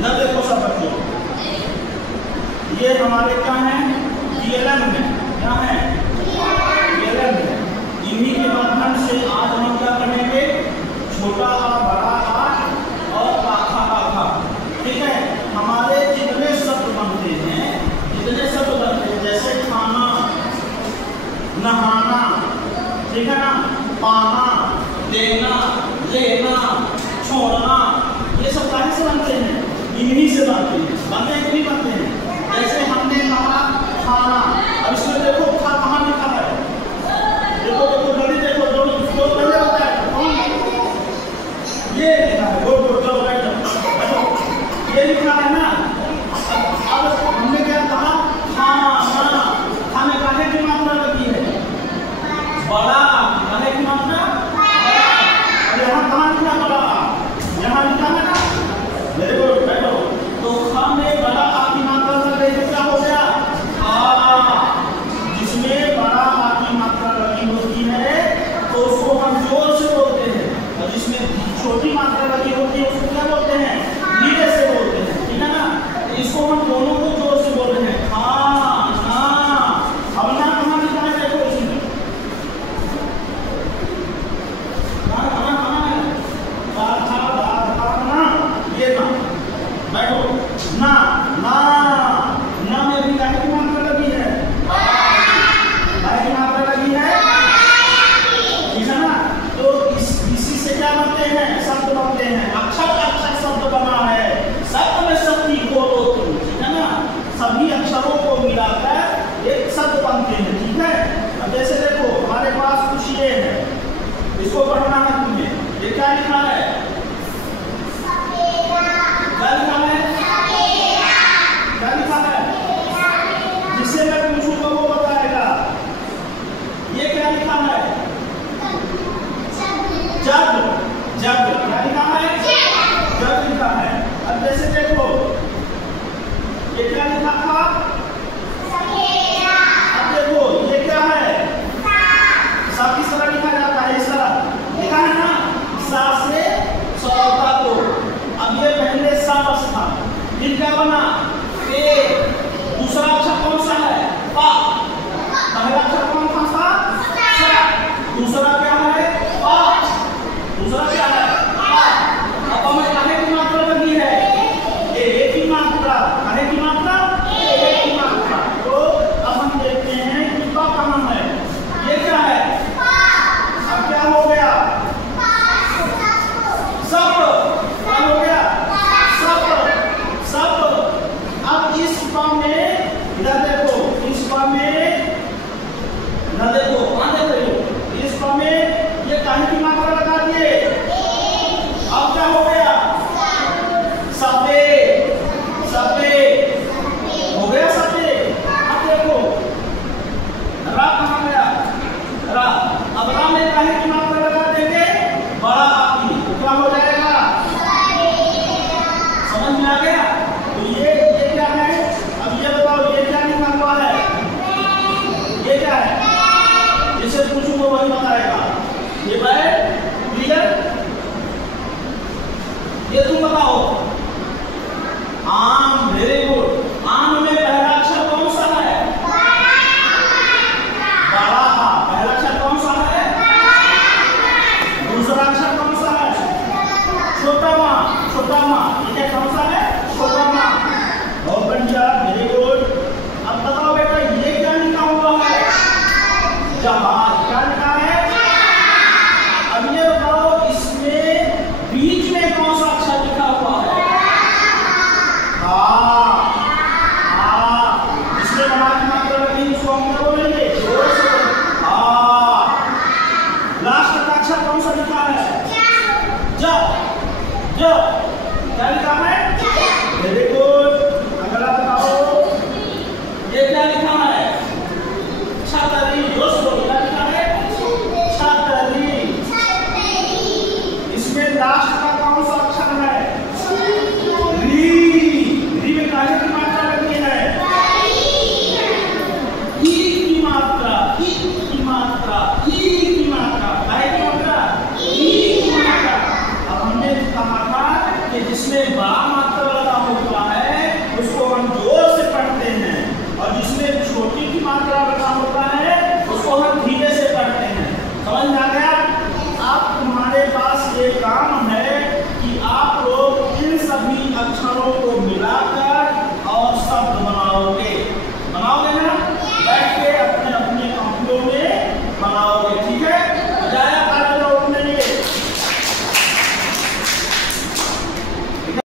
इधर देखो सब बच्चों, ये हमारे क्या है, DLM में क्या है, DLM में। इन्हीं के माध्यम से आज हम क्या करेंगे, छोटा आ, बड़ा आ और आखा आखा, ठीक है। हमारे जितने शब्द बनते हैं, जितने शब्द बनते हैं, जैसे खाना, नहाना, ठीक है ना, पाना, देना, लेना, छोड़ना, ये सब काहे से बनते हैं, इन्हीं से बनते हैं। बनते हैं कि नहीं बनते हैं? जैसे हमने कहा खाना, अब इसमें देखो खा कहाँ लिखा है, देखो देखो जल्दी देखो, जो पहले होता है कौन, ये लिखा है, गो गो चलो बैठ जाओ, ये लिखा है ना। अब हमने क्या कहा, खाना, खाने काहे की मात्रा लगी है, बड़ा, काहे की मात्रा, और यहाँ कहाँ लिखा बड़ा, यहाँ लिखा है ना, मेरे को बैठो, तो खा में बड़ा आ की मात्रा लग गई तो क्या हो गया, जिसमें बड़ा आ की मात्रा लगी होती है तो उसको हम जोर से बोलते हैं, और जिसमें छोटी मात्रा लगी होती है उसको क्या बोलते हैं, धीरे से बोलते हैं, ठीक है ना। इसको हम दोनों को जोर से बोल रहे हैं, खाना। अब ना कहाँ लिखा है, देखो इसमें ये ना, बैठो ना, ना, ना में भी काहे की मात्रा लगी है, काहे की मात्रा लगी है, ठीक है ना। तो इसी से क्या बनते हैं, शब्द बनते हैं, अक्षर अक्षर शब्द बना है, शब्द में शक्ति को लो तुम, ठीक है ना। सभी अक्षरों को मिलाकर एक शब्द बनते हैं, ठीक है। अब जैसे देखो हमारे पास कुछ ये है, इसको पढ़ना है तुम्हें, ये क्या लिखा है, क्या लिखा है, क्या लिखा है, जिससे मैं पूछूंगा वो बताएगा। ये क्या लिखा है, जग, जग, क्या लिखा है, जग लिखा है। अब जैसे देखो ये क्या लिखा था, अब देखो ये क्या है, सा किस तरह लिखा जाता है, इस तरह लिखा है ना, सा से सौता को। अब ये पहले सा बस था, फिर क्या बना, ए, दूसरा अक्षर कौन सा